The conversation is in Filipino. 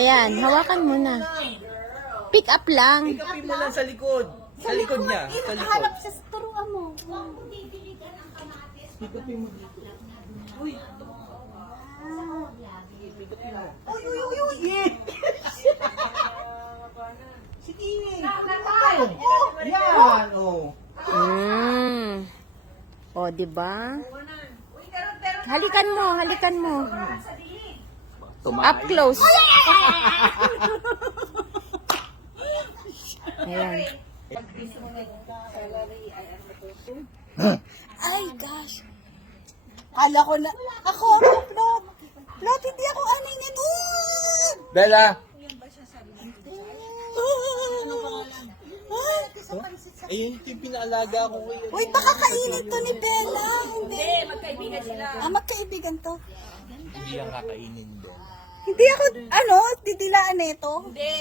Ayan, hawakan mo na. Pick up lang. Pick upin mo lang sa likod. Sa likod niya. Sa likod. Hanap siya sa turuan mo. Pick upin mo dito. Uy. Uy, uy, uy, uy. Sige. Yan. Oh. O, diba? Halikan mo, halikan mo. Up close. Ayan. Ay, gosh. Kala ko na, ako, Plot. Plot, hindi ako anay nito. Bella. Ayun ito yung pinaalaga ko kayo. Uy, baka kainin to ni Bella. Hindi, magkaibigan sila. Magkaibigan to. Hindi yan kakainin din. Hindi ako, didilaan nito. Hindi.